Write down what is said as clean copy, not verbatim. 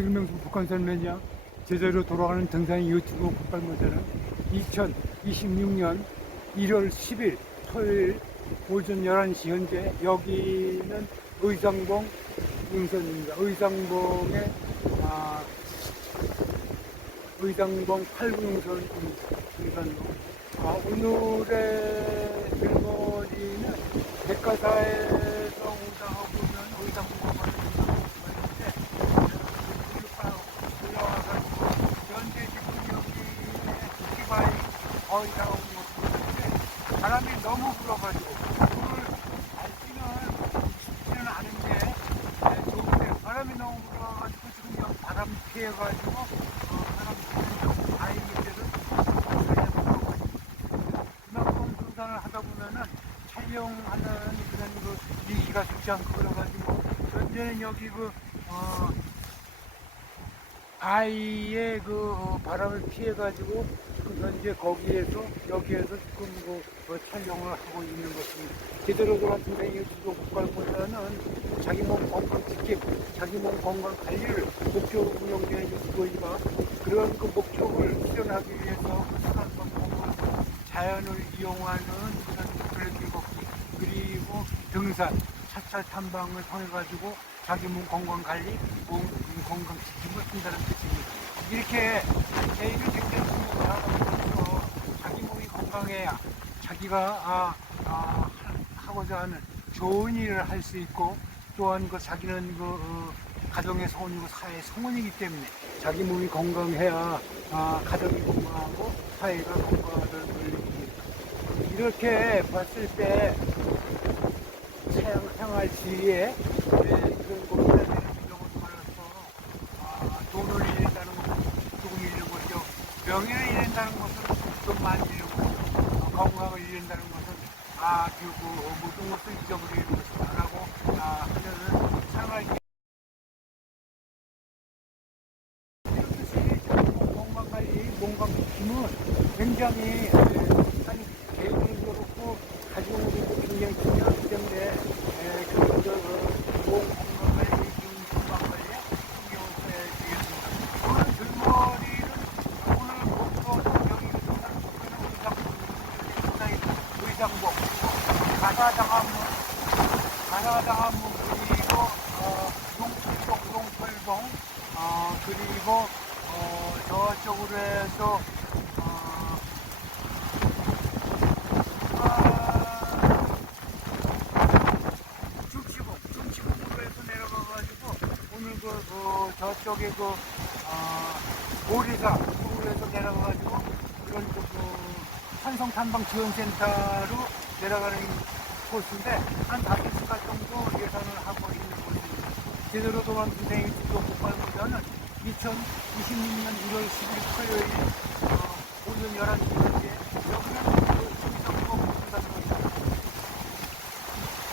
유명수 북한산 매니아 제대로 돌아가는 등산의 유튜브 국발 모델은 2026년 1월 10일 토요일 오전 11시 현재 여기는 의상봉 능선입니다. 의상봉 8구능선 등산로. 오늘의 길거리는 백가사에서 오다 보면 의상봉을 있는데 올라와가지고 현재 지금 여기에 도시바이 거의 다 온 것 같은데 바람이 너무 불어가지고 오늘 날씨는 춥지는 않은데 좋은데 바람이 너무 불어가지고 지금 여기 바람 피해가지고 바람 피해서 다행인데도 그만큼 등산을 하다 보면은 촬영하는 그런 위기가 좋지 않고 그래가지고 현재는 여기 바위에 바람을 피해가지고 지금 현재 여기에서 지금 촬영을 하고 있는 것입니다. 제대로 돌아온 유튜브 국발보다는 자기 몸 건강 지킴, 자기 몸 건강 관리를 목표로 운영되는 유튜브이가 그런 목적을 실현하기 위해서 자연을 이용하는 그런 블랙길 걷기 그리고 등산, 사찰 탐방을 통해 가지고 자기 몸 건강 관리, 몸 건강 지킴을 한다는 뜻입니다. 이렇게 내일은 굉장히 중요하다고 자기 몸이 건강해야 자기가 하고자 하는 좋은 일을 할 수 있고 또한 자기는 가정의 성원이고 사회의 성원이기 때문에 자기 몸이 건강해야 가정이 건강하고 사회가 건강하다는 걸 느낍니다. 이렇게 봤을 때 생활지에 그런 것보다 경우도 많아서 돈을 잃는다는 것은 조금 잃는 거죠. 명예를 잃는다는 것은 좀 많이 잃고 건강을 잃는다는 것은 모든 것을 잊어버리는 것이다라고 하는 생활 이렇듯이 건강관리, 몸건강지킴은 굉장히 개인도 그렇고 가정으로도 굉장히 중요하기 때문에 몸 건강관리, 건강관리에 신경을 써야 되겠습니다. 오늘 들머리는 오늘부터 여기 의상복, 가사장한문 그리고 용철봉 그리고 저쪽으로 해서 중치봉으로 해서 내려가가지고 오늘 저쪽에 모리사로 해서 내려가가지고 그런 산성탐방 지원센터로 내려가는 코스인데 한 5시간 정도 예상을 하고 있는 곳입니다. 제대로 돌아온 인생의 주도 국발보다는 2026년 1월 10일 토요일 오전 11시 현재